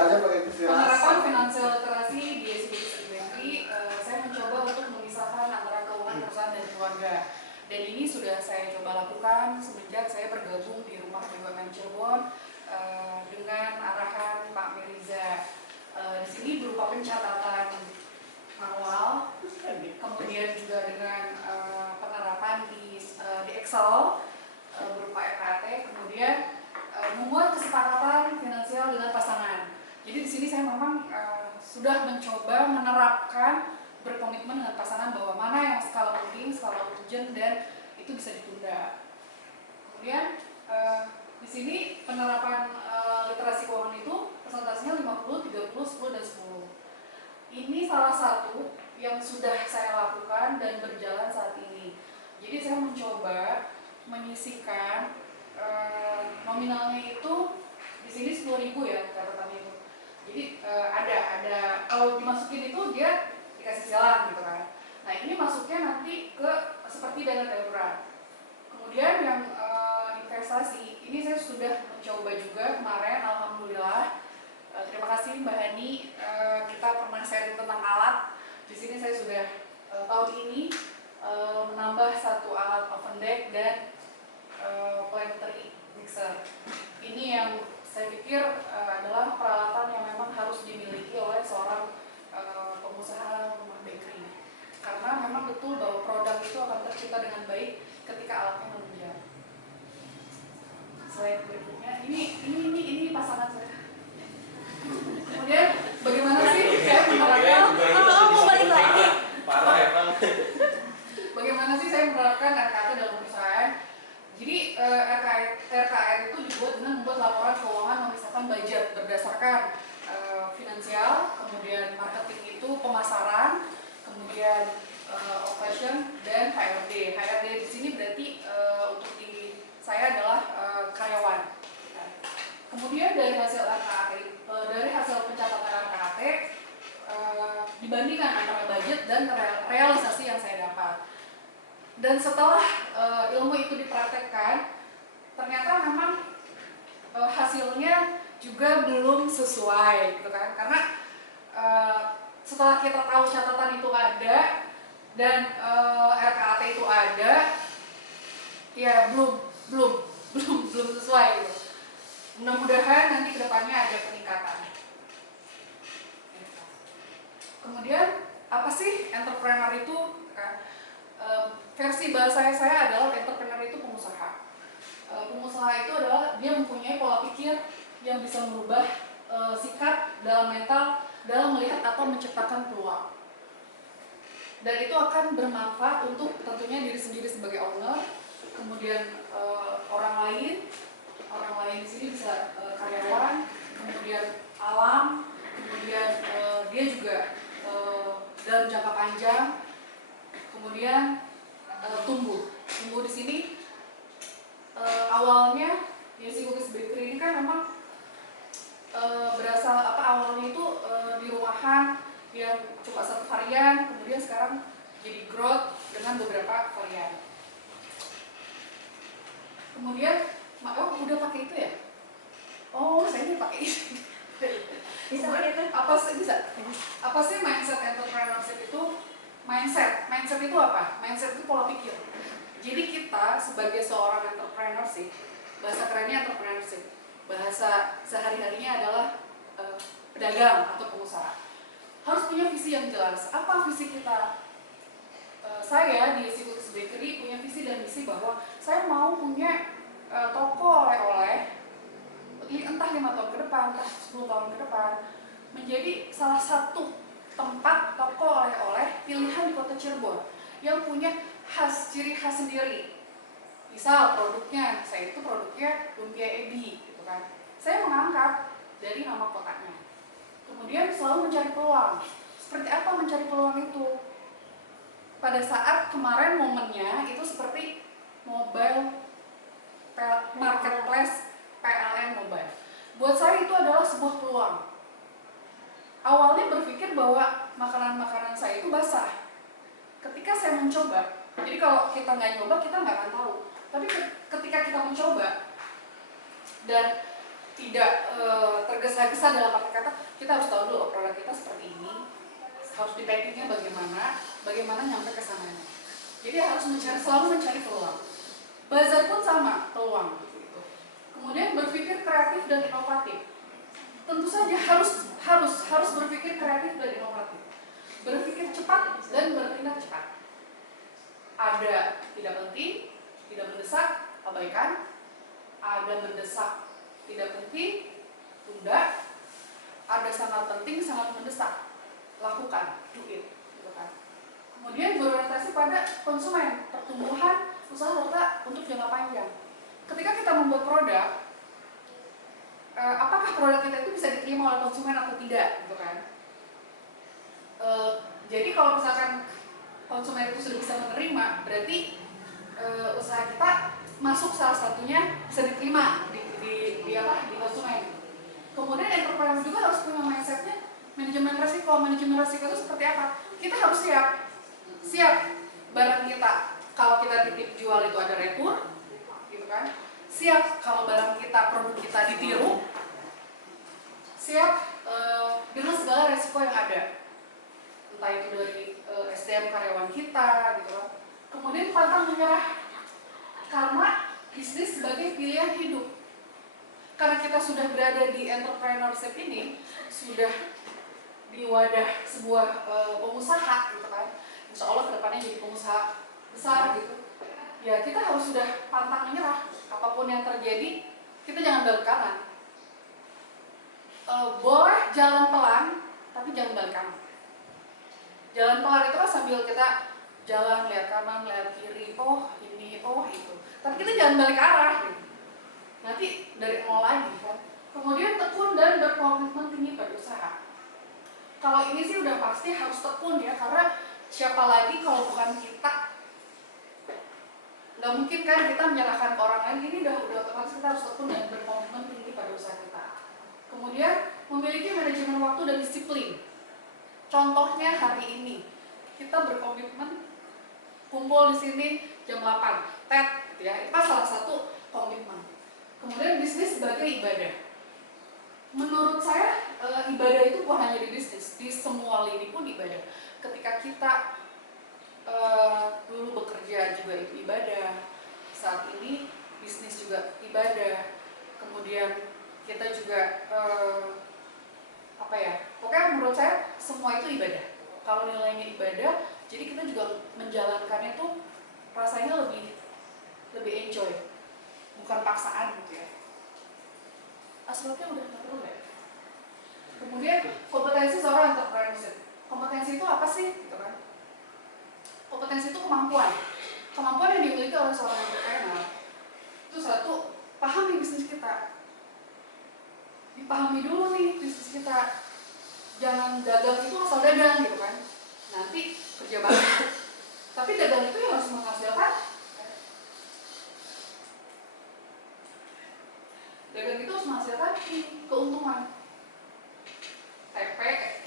penerapan finansial literasi di SCBC Bakery, saya mencoba untuk memisahkan antara keuangan perusahaan dan keluarga. Dan ini sudah saya coba lakukan semenjak saya bergabung di Rumah BUMN Cirebon dengan arahan Pak Meriza. Di sini berupa pencatatan manual, kemudian juga dengan penerapan di Excel berupa EKT, kemudian membuat kesepakatan finansial dengan pasangan. Jadi di sini saya memang sudah mencoba menerapkan berkomitmen dengan pasangan bahwa mana yang skala penting, skala urgent, dan itu bisa ditunda. Kemudian di sini penerapan literasi keuangan itu persentasenya 50, 30, 10, dan 10. Ini salah satu yang sudah saya lakukan dan berjalan saat ini. Jadi saya mencoba menyisihkan nominalnya itu di sini 10.000 ya catatannya itu. Jadi ada kalau dimasukin itu dia dikasih silang gitu kan. Nah ini masuknya nanti ke seperti dana darurat. Kemudian yang investasi ini saya sudah mencoba juga kemarin, alhamdulillah. Terima kasih Mbak Hani, kita pernah sharing tentang alat. Di sini saya sudah tahun ini menambah satu alat oven deck dan planetary mixer. Ini yang saya pikir adalah peralatan yang memang harus dimiliki oleh seorang pengusaha rumah bakery, karena memang betul bahwa produk itu akan tercipta dengan baik ketika alatnya menunjang. Slide berikutnya, ini pasangan saya. Kemudian bagaimana sih saya menerapkan? Bagaimana sih saya menerapkan RKT dalam perusahaan? Jadi RKR itu dibuat dengan membuat laporan keuangan memisahkan budget berdasarkan finansial, kemudian marketing itu pemasaran, kemudian operation, dan HRD. HRD di sini berarti untuk di saya adalah karyawan. Kemudian dari hasil RKT, dari hasil pencatatan RKT dibandingkan antara budget dan realisasi yang saya dapat. Dan setelah ilmu itu dipraktekkan, ternyata memang hasilnya juga belum sesuai, gitu kan? Karena setelah kita tahu catatan itu ada dan RKT itu ada, ya belum sesuai. Gitu. Mudah-mudahan nanti kedepannya ada peningkatan. Kemudian apa sih entrepreneur itu? Kan? Versi bahasa saya adalah entrepreneur itu pengusaha. Pengusaha itu adalah dia mempunyai pola pikir yang bisa merubah sikap dalam mental dalam melihat atau menciptakan peluang. Dan itu akan bermanfaat untuk tentunya diri sendiri sebagai owner, kemudian orang lain di sini bisa karyawan, kemudian alam, kemudian dia juga dalam jangka panjang, kemudian tumbuh di sini. Awalnya SCBC Bakery ini kan memang berasal awalnya itu di rumahan yang cuma satu varian, kemudian sekarang jadi growth dengan beberapa varian. Kemudian udah pakai itu ya? Oh, saya ini pakai itu. Bisa apa sih Apa sih mindset entrepreneurship itu? Mindset itu apa? Mindset itu pola pikir. Jadi kita sebagai seorang entrepreneurship, bahasa kerennya entrepreneurship, bahasa sehari-harinya adalah pedagang atau pengusaha. Harus punya visi yang jelas. Apa visi kita? Saya di SCBC Bakery punya visi dan misi bahwa saya mau punya toko oleh-oleh entah 5 tahun ke depan, entah 10 tahun ke depan, menjadi salah satu tempat toko oleh-oleh pilihan di kota Cirebon yang punya ciri khas sendiri. Misal produknya, saya itu produknya lumpia ebi, gitu kan. Saya mengangkat dari nama kotanya. Kemudian selalu mencari peluang. Seperti apa mencari peluang itu? Pada saat kemarin momennya itu seperti mobile marketplace PLN mobile. Buat saya itu adalah sebuah peluang. Awalnya berpikir bahwa makanan-makanan saya itu basah. Ketika saya mencoba, jadi kalau kita nggak nyoba kita nggak akan tahu. Tapi ketika kita mencoba dan tidak tergesa-gesa dalam arti kata kita harus tahu dulu produk kita seperti ini, harus di packingnya bagaimana nyampe ke sananya. Jadi harus selalu mencari peluang. Bazar pun sama, peluang. Gitu. Kemudian berpikir kreatif dan inovatif. Tentu saja harus berpikir kreatif dan inovatif. Berpikir cepat dan bertindak cepat. Ada tidak penting, tidak mendesak, abaikan. Ada mendesak, tidak penting, tunda. Ada sangat penting, sangat mendesak, lakukan, do it, gitu kan. Kemudian berorientasi pada konsumen, pertumbuhan usaha serta untuk jangka panjang. Ketika kita membuat produk, apakah produk kita itu bisa diterima oleh konsumen atau tidak, gitu kan. Jadi kalau misalkan konsumen itu sudah bisa menerima, berarti usaha kita masuk salah satunya bisa diterima di konsumen. Kemudian entrepreneur juga harus punya mindsetnya manajemen resiko. Manajemen resiko itu seperti apa? Kita harus siap barang kita kalau kita titip jual itu ada retur, gitu kan? Siap kalau barang kita, produk kita ditiru. Siap dengan segala resiko yang ada, entah itu dari SDM karyawan kita, gitu kan. Kemudian pantang menyerah, karena bisnis sebagai pilihan hidup. Karena kita sudah berada di entrepreneurship ini, sudah di wadah sebuah pengusaha, gitu kan. Insya Allah kedepannya jadi pengusaha besar gitu. Ya kita harus sudah pantang menyerah. Apapun yang terjadi, kita jangan balik kanan. Boleh jalan pelan, tapi jangan balik kanan. Jalan pelan itu kan sambil kita jalan, lihat kanan, lihat kiri, oh ini, oh itu. Tapi kita jangan balik arah gitu. Nanti dari nol lagi kan. Kemudian tekun dan berkomitmen tinggi berusaha. Kalau ini sih udah pasti harus tekun ya, karena siapa lagi kalau bukan kita. Nggak mungkin kan kita menyerahkan ke orang lain, ini udah otomatis kita harus tekun dan berkomitmen tinggi pada usaha kita. Kemudian memiliki manajemen waktu dan disiplin. Contohnya hari ini kita berkomitmen kumpul di sini jam 8, TED, gitu ya. Itu salah satu komitmen. Kemudian bisnis sebagai ibadah. Menurut saya ibadah itu bukan hanya di bisnis, di semua lini pun ibadah. Ketika kita dulu bekerja juga itu ibadah, saat ini bisnis juga ibadah. Kemudian kita juga pokoknya menurut saya semua itu ibadah. Kalau nilainya ibadah, jadi kita juga menjalankannya tuh rasanya lebih enjoy, bukan paksaan gitu ya. Aslopnya udah nggak perlu ya. Kemudian kompetensi seorang entrepreneur. Kompetensi itu apa sih? Gitu kan? Kompetensi itu kemampuan yang dimiliki oleh seorang entrepreneur. Itu satu, pahami bisnis kita. Dipahami dulu nih bisnis kita. Jangan dagang itu asal dagang gitu kan. Nanti kerja banget. Tapi dagang itu yang harus menghasilkan. Dagang itu harus menghasilkan keuntungan.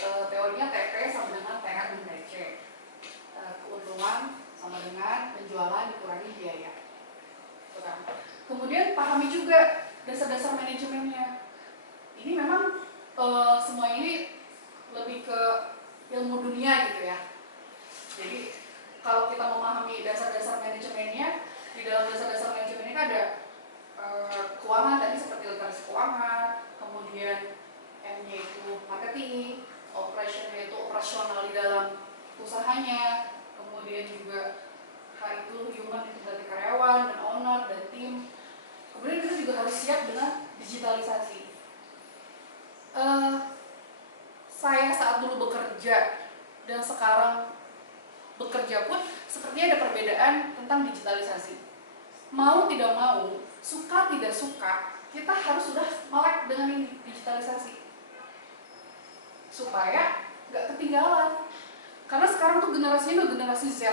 Teorinya TP sama dengan TR dan TC. Keuntungan sama dengan penjualan dikurangi biaya. Kemudian pahami juga dasar-dasar manajemennya. Ini memang semua ini lebih ke ilmu dunia gitu ya. Jadi kalau kita memahami dasar-dasar manajemennya, di dalam dasar-dasar manajemennya ada keuangan tadi seperti literasi keuangan, kemudian M-nya itu marketing, operation-nya itu operasional di dalam usahanya, kemudian juga H itu human, itu berarti karyawan dan owner dan tim. Kemudian kita juga harus siap dengan digitalisasi. Saya saat dulu bekerja dan sekarang bekerja pun sepertinya ada perbedaan tentang digitalisasi. Mau tidak mau, suka tidak suka, kita harus sudah melek dengan ini, digitalisasi. Supaya nggak ketinggalan. Karena sekarang tuh generasinya udah generasi Z.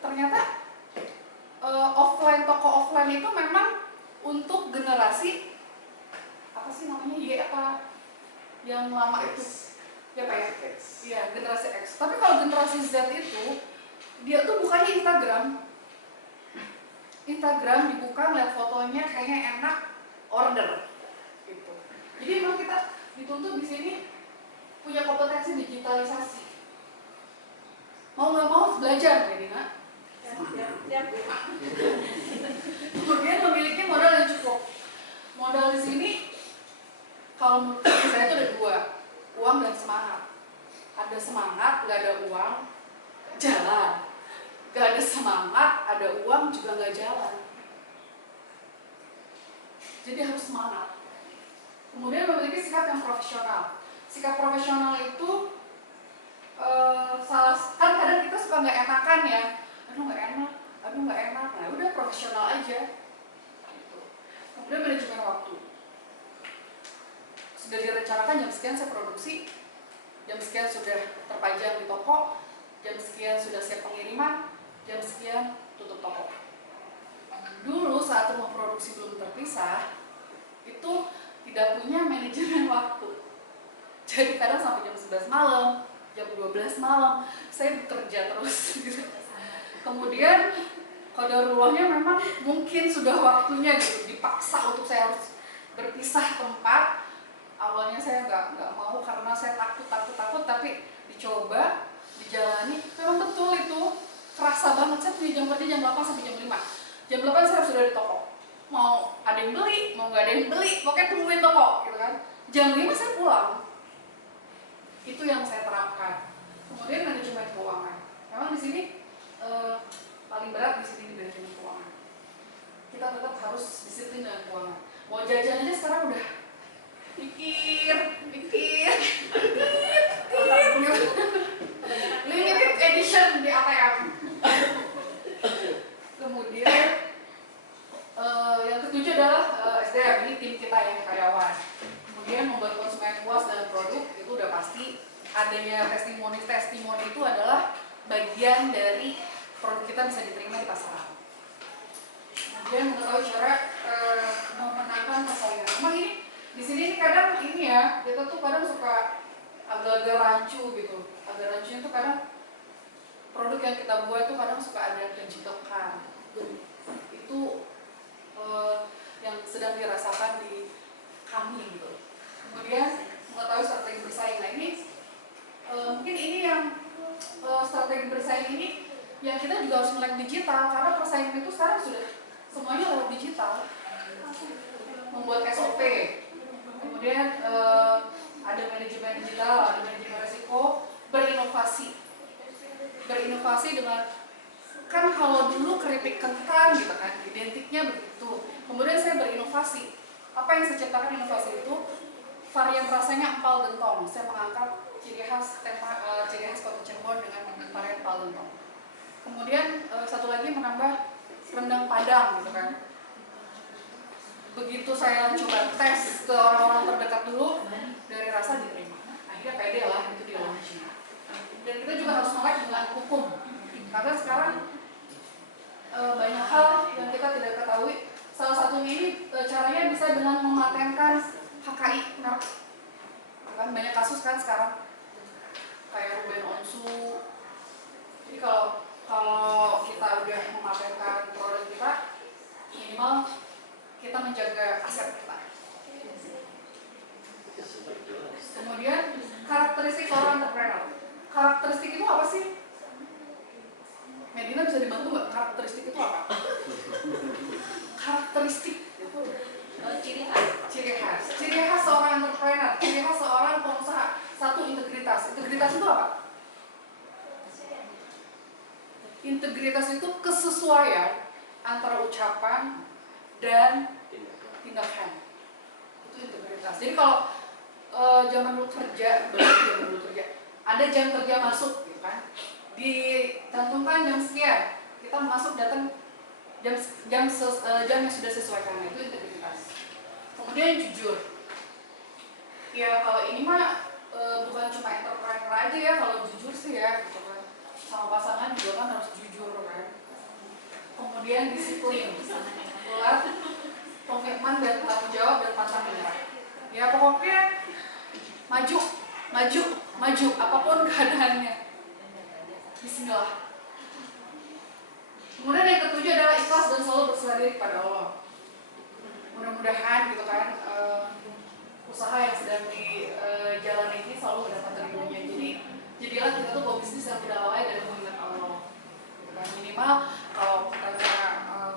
Ternyata toko offline itu memang untuk generasi apa sih namanya, Y apa yang lama itu ya Pak ya? Iya, generasi X. Tapi kalau generasi Z itu dia tuh bukannya Instagram dibuka, lihat fotonya kayaknya enak, order. Jadi memang kita dituntut di sini punya kompetensi digitalisasi. Mau nggak mau belajar, jadi nak. Kemudian memiliki modal yang cukup. Modal di sini kalau menurut saya itu ada dua, uang dan semangat. Ada semangat, nggak ada uang, jalan. Nggak ada semangat, ada uang juga nggak jalan. Jadi harus semangat. Kemudian memiliki sikap yang profesional. Sikap profesional itu kan kadang kita suka nggak enakan ya. Aduh nggak enak. Nah udah profesional aja. Gitu. Kemudian manajemen waktu. Sudah direncanakan jam sekian saya produksi, jam sekian sudah terpajang di toko, jam sekian sudah siap pengiriman, jam sekian tutup toko. Dulu saat rumah produksi belum terpisah, itu tidak punya manajemen waktu. Jadi kadang sampai jam 11 malam, jam 12 malam, saya bekerja terus. Kemudian qadarullah-nya memang mungkin sudah waktunya gitu, dipaksa untuk saya harus berpisah tempat. Awalnya saya nggak mau karena saya takut, tapi dicoba, dijalani, memang betul itu kerasa banget. Saya punya jam kerja jam 8 sampai jam 5. Jam 8 saya sudah di toko. Mau ada yang beli, mau nggak ada yang beli, pokoknya tungguin toko, gitu kan. Jam 5 saya pulang. Itu yang saya terapkan. Kemudian manajemen keuangan. Memang di sini paling berat di sini di manajemen keuangan. Kita tetap harus disiplin dengan keuangan. Mau jajan aja sekarang udah pikir. Limited edition di ATM. Kemudian yang ketujuh adalah SDM, ini tim kita yang karyawan. Kemudian membuat konsumen puas dengan produk itu udah pasti. Adanya testimoni itu adalah bagian dari produk kita bisa diterima di pasaran. Kemudian mengetahui cara memenangkan persaingan. Memang ini di sini ini kadang ini ya, kita tuh kadang suka agak-agak rancu gitu. Agak rancu itu kadang produk yang kita buat tuh kadang suka ada kejikan. Itu yang sedang dirasakan di kami gitu. Kemudian mengetahui strategi bersaing. Nah ini mungkin ini yang strategi bersaing ini yang kita juga harus melek digital karena persaingan itu sekarang sudah semuanya lewat digital. Membuat SOP, kemudian ada manajemen digital, ada manajemen risiko, berinovasi dengan kan kalau dulu keripik kentang gitu kan, identiknya begitu. Kemudian saya berinovasi. Apa yang saya ciptakan inovasi itu? Varian rasanya empal gentong. Saya mengangkat ciri khas kota Cirebon dengan varian empal gentong. Kemudian satu lagi menambah rendang Padang gitu kan. Begitu saya coba tes ke orang-orang terdekat dulu, dari rasa diterima. Akhirnya pede lah itu di launching. Dan kita juga harus melek dengan hukum. Karena sekarang banyak hal yang kita tidak ketahui. Salah satunya ini caranya bisa dengan mematenkan HKI. Nah, kan banyak kasus kan sekarang kayak Ruben Onsu. Jadi kalau kita udah mematenkan produk kita, minimal kita menjaga aset kita. Kemudian karakteristik seorang entrepreneur. Karakteristik itu apa sih? Medina bisa dibantu nggak? Karakteristik itu apa? Karakteristik itu ciri khas seorang entrepreneur, ciri khas seorang pengusaha. Satu, integritas. Integritas itu apa? Integritas itu kesesuaian antara ucapan dan tindakan. Itu integritas. Jadi kalau zaman dulu kerja, ada jam kerja masuk, gitu kan? Ditentukan jam sekian, kita masuk datang jam yang sudah sesuai karena itu integritas. Kemudian jujur. Ya kalau ini mah bukan cuma entrepreneur aja ya, kalau jujur sih ya, gitu kan. Sama pasangan juga kan harus jujur kan. Kemudian disiplin, buat komitmen dan tanggung jawab dan pantang menyerah. Ya pokoknya maju apapun keadaannya. Bismillah. Kemudian yang ketujuh adalah ikhlas dan selalu berserah diri kepada Allah. Mudah-mudahan gitu kan usaha yang sedang dijalani ini selalu mendapatkan ridhonya. Jadi jadilah kita tuh bawa bisnis yang tidak lalai dari mengingat Allah. Gitu kan. Minimal kalau kita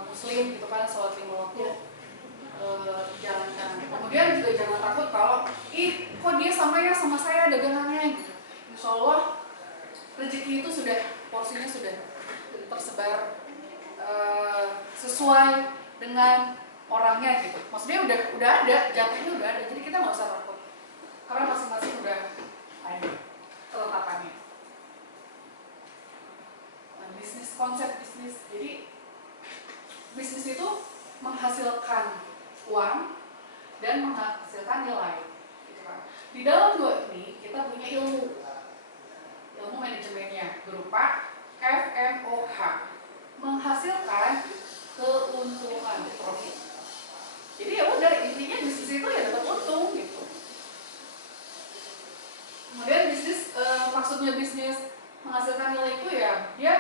muslim gitu kan, sholat 5 waktu jalankan. Kemudian juga jangan takut kalau kok dia sama saya dagangannya gitu. Insya Allah rezeki itu sudah porsinya sudah tersebar sesuai dengan orangnya gitu. Maksudnya udah ada, jatuhnya udah ada. Jadi kita nggak usah takut karena masing-masing udah ada ketetapannya. Nah, bisnis, konsep bisnis. Jadi bisnis itu menghasilkan uang dan menghasilkan nilai gitu kan. Di dalam dua ini kita punya ilmu manajemennya berupa FMOH, menghasilkan keuntungan, profit. Jadi ya udah, intinya bisnis itu ya dapat untung gitu. Kemudian bisnis, maksudnya bisnis menghasilkan nilai itu ya dia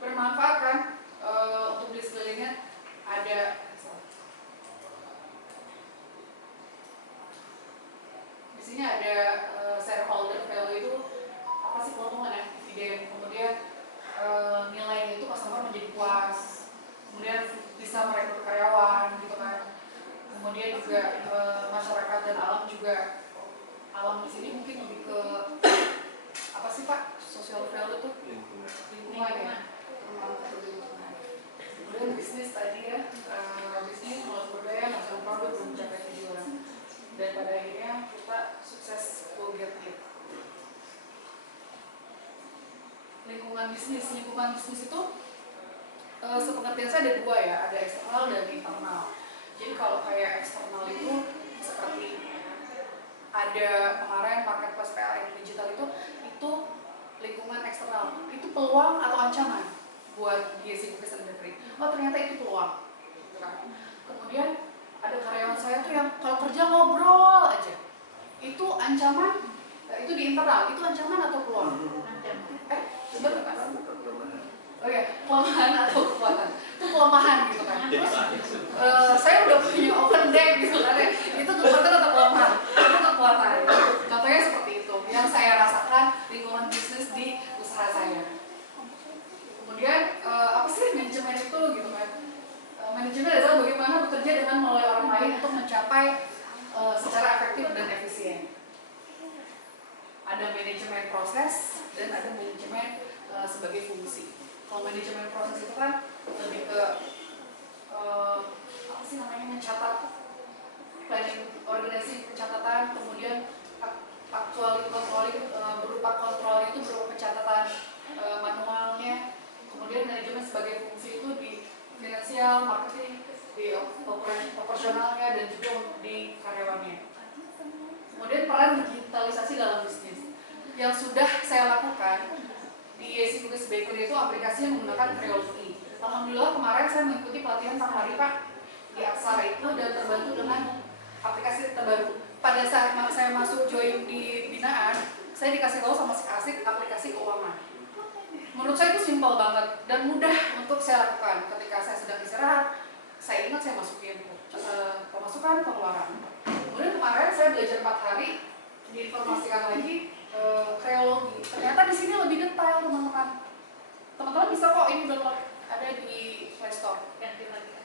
bermanfaat kan untuk di sekelilingnya. Ada di sini ada shareholder value itu apa sih, keuntungan ya, dividen. Kemudian nilainya itu customer menjadi puas, kemudian bisa merekrut karyawan gitu kan. Kemudian juga masyarakat dan alam juga. Alam di sini mungkin lebih ke apa sih Pak? Social value itu lingkungan ya. Kemudian bisnis tadi ya, bisnis mulai budaya, menghasilkan produk, mencapai tujuan. Dan pada akhirnya kita successful get it. Lingkungan bisnis itu sepengertian saya ada dua ya, ada eksternal dan internal. Jadi kalau kayak eksternal itu seperti ada kemarin marketplace PLN digital itu lingkungan eksternal. Itu peluang atau ancaman buat GSI Cookies and Bakery. Oh ternyata itu peluang. Gitu kan. Kemudian ada karyawan saya tuh yang kalau kerja ngobrol aja. Itu ancaman, itu di internal. Itu ancaman atau peluang? Ancaman. Betul kan? Oh ya, kelemahan atau kekuatan. Itu kelemahan gitu kan. Terus saya udah punya open deck gitu kan. Itu kekuatan atau kelemahan? Itu kekuatan. Contohnya seperti itu. Yang saya rasakan lingkungan bisnis di usaha saya. Kemudian apa sih manajemen itu gitu kan? Manajemen adalah bagaimana bekerja dengan melalui orang lain untuk mencapai secara efektif dan efisien. Ada manajemen proses dan ada manajemen sebagai fungsi. Kalau manajemen proses itu kan lebih ke apa sih namanya, mencatat, planning, organisasi, pencatatan, kemudian actually controlling, berupa kontrol itu berupa pencatatan manualnya. Kemudian manajemen sebagai fungsi itu di finansial, marketing, di operasionalnya dan juga di karyawannya. Kemudian peran digitalisasi dalam bisnis yang sudah saya lakukan di GSI Cookies Bakery itu aplikasinya menggunakan Creology. Alhamdulillah kemarin saya mengikuti pelatihan sehari Pak di Aksara itu dan terbantu dengan aplikasi terbaru. Pada saat saya masuk join di binaan, saya dikasih tahu sama si Asik aplikasi keuangan. Menurut saya itu simpel banget dan mudah untuk saya lakukan. Ketika saya sedang istirahat, saya ingat saya masukin pemasukan, pengeluaran. Kemudian kemarin saya belajar 4 hari, diinformasikan lagi Creology. Ternyata di sini lebih detail teman-teman. Teman-teman bisa kok ini download, ada di Play Store. Ganti lagi.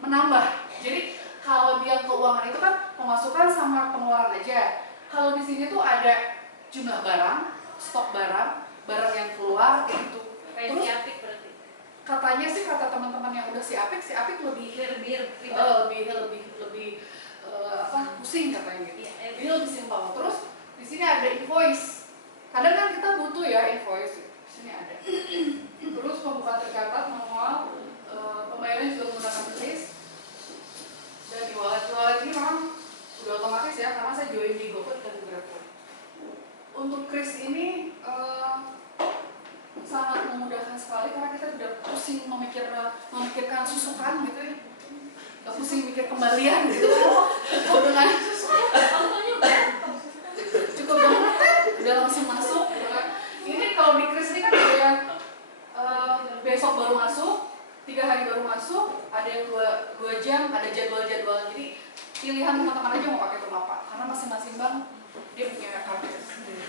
Menambah. Jadi kalau dia keuangan itu kan pemasukan sama pengeluaran aja. Kalau di sini tuh ada jumlah barang, stok barang yang keluar gitu. Terus si Apik berarti. Katanya sih kata teman-teman yang udah si Apik lebih pusing katanya. Ini lebih simpel. Terus di sini ada invoice. Kadang kan kita butuh ya invoice. Di sini ada. Terus pembukaan tercatat manual, pembayaran juga menggunakan kris. Dan di wallet ini memang udah otomatis ya, karena saya join di GoFood dan GrabFood. Untuk kris ini sangat memudahkan sekali karena kita tidak pusing memikirkan susukan gitu ya. Gak pusing mikir kembalian gitu. Dengan cukup banget kan, udah langsung masuk gitu kan. Ini kalau di kris ini kan ada yang besok baru masuk, 3 hari baru masuk, ada yang 2 jam, ada jadwal. Jadi pilihan teman-teman aja mau pakai itu apa, karena masing-masing bank dia punya kafe sendiri.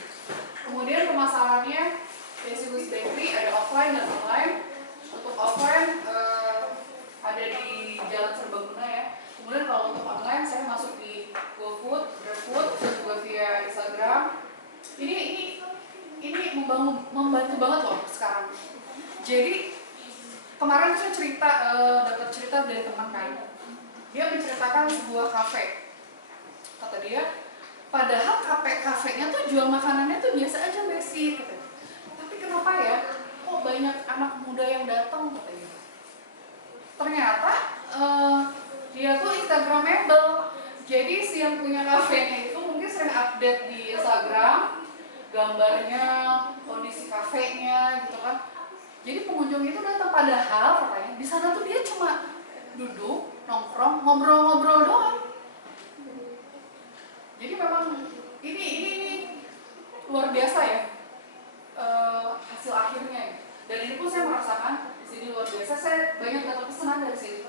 Kemudian pemasarannya Basic Bakery ada offline dan online. Untuk offline ada di Jalan Serbaguna ya. Kemudian kalau untuk online saya masuk di GoFood, GrabFood, juga via Instagram. Ini membantu banget loh sekarang. Jadi kemarin saya dapat cerita dari teman kan. Dia menceritakan sebuah kafe. Kata dia, padahal kafenya tuh jual makanannya tuh biasa aja basic gitu. Tapi kenapa ya? Kok banyak anak muda yang datang katanya. Ternyata dia tuh Instagramable. Jadi si yang punya kafenya itu mungkin sering update di Instagram gambarnya, kondisi kafenya gitu kan. Jadi pengunjung itu datang, padahal katanya di sana tuh dia cuma duduk, nongkrong, ngobrol-ngobrol doang. Jadi memang ini luar biasa ya hasil akhirnya. Dan ini pun saya merasakan di sini luar biasa. Saya banyak dapat pesanan dari sini.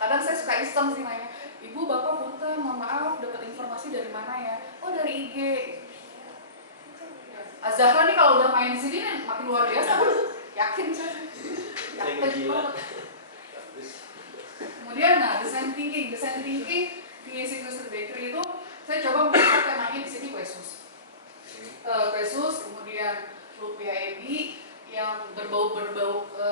Kadang saya suka iseng sih nanya, ibu, bapak, punten, mohon maaf, dapat informasi dari mana ya? Oh, dari IG. Azahra nih kalau udah main di sini nih, makin luar biasa, yakin saya. Yakin banget. Kemudian, design thinking di Signature Bakery itu saya coba membuat temanya di sini kue sus. Kue sus, kemudian lumpia ebi yang berbau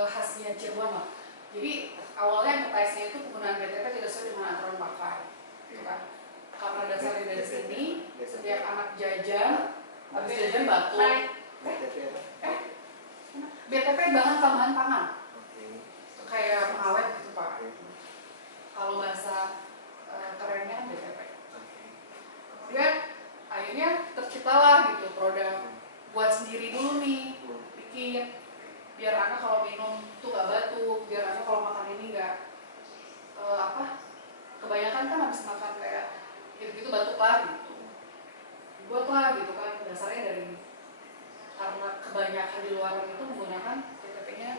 khasnya Cirebon lah. Jadi awalnya advertise-nya itu penggunaan BTP tidak sesuai dengan aturan pakai, gitu kan? Karena dasarnya dari sini, setiap anak jajan habis jajan batuk. BTP bahan tambahan pangan, kayak pengawet gitu Pak. Kalau bahasa kerennya BTP. Kemudian akhirnya terciptalah gitu produk buat sendiri dulu nih, bikin biar anak kalau minum tuh gak batuk, biar anak kalau makan ini gak kebanyakan kan habis makan kayak gitu batuk lah gitu. Buatlah gitu kan, dasarnya dari karena kebanyakan di luar itu menggunakan BTP-nya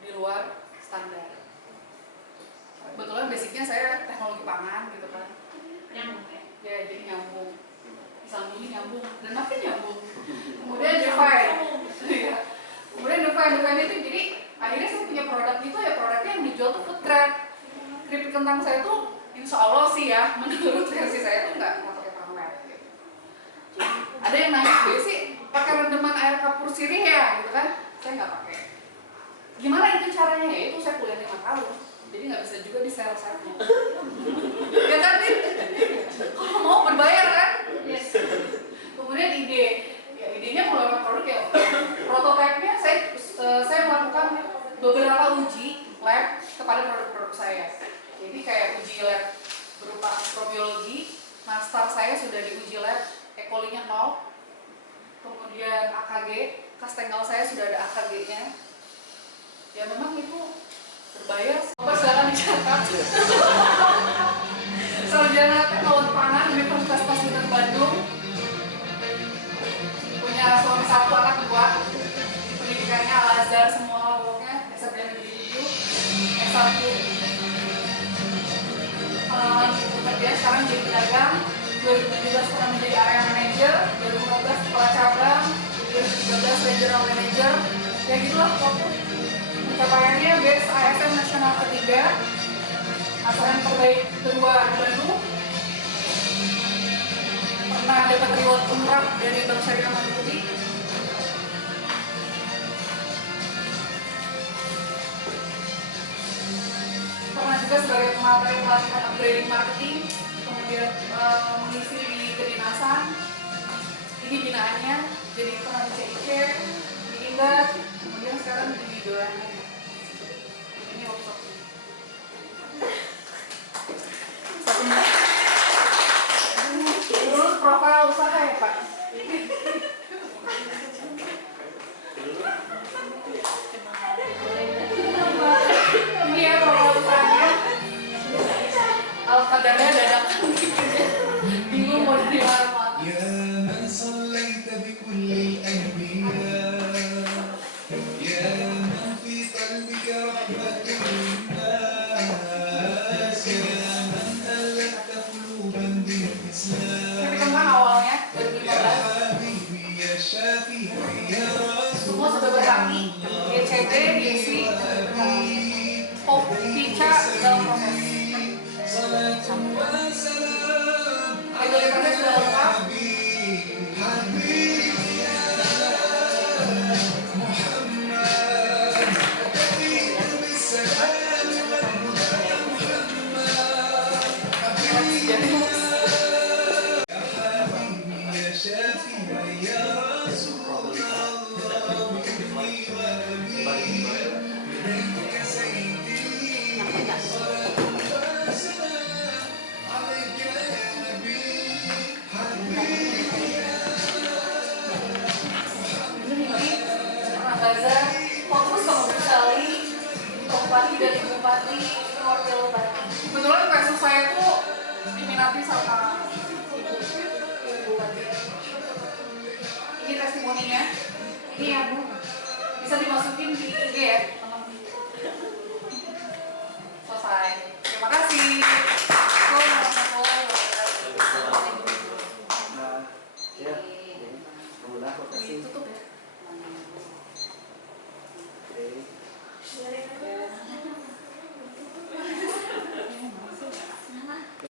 di luar standar. Kebetulan basicnya saya teknologi pangan gitu kan, nyambung ya, jadi nyambung, disambungin nyambung dan makin nyambung. Kemudian define itu jadi akhirnya saya punya produk itu ya, produknya yang dijual tuh food grade. Keripik kentang saya tuh insya Allah sih ya, menurut versi saya tuh nggak pakai panglet gitu. Ada yang nanya, sih pakai rendaman air kapur sirih ya gitu kan, saya nggak pakai. Gimana itu caranya ya? Itu saya kuliah 5 tahun, jadi nggak bisa juga di sales-nya. Ya kan, kalau mau berbayar kan? Yes. Kemudian idenya mengeluarkan produk ya, prototipenya saya melakukan beberapa uji lab kepada produk-produk saya. Jadi kayak uji lab berupa astrobiologi, master saya sudah diuji lab, E. coli-nya 0. Kemudian AKG, Kastengel saya sudah ada AKG-nya. Ya memang itu berbayar. Silakan dicatat. Sarjana Teknologi Pangan Universitas Pasundan Bandung. Punya suami 1, anak 2. Pendidikannya Al-Azhar semua pokoknya. S1 negeri 7, S1. Kemudian sekarang jadi pedagang. 2017 pernah menjadi area manager, 2015 kepala cabang, 2013 regional manager. Ya gitulah pokoknya. Pencapaiannya BES ASN Nasional ketiga, ASN terbaik kedua di Bandung. Pernah dapat reward umrah dari Bank Syariah Mandiri. Pernah juga sebagai pemateri pelatihan upgrading marketing, kemudian mengisi di kedinasan. Ini binaannya, jadi pernah di CIC, di Ingat, kemudian sekarang di Doan. Ini workshopnya. Dulu profil usaha ya Pak. Ini ya profil usahanya. Al-Qadarnya dadakan. Bingung mau di mana. Ya man sallaita bi kulli al-anbiya, ya man fi qalbika rahmatun Bupati dan Ibu Bupati, Wakil Bupati. Kebetulan pastor saya tuh diminati sama Ibu Bupati. ini testimoninya. Ini ya Bu. Bisa dimasukin di IG ya.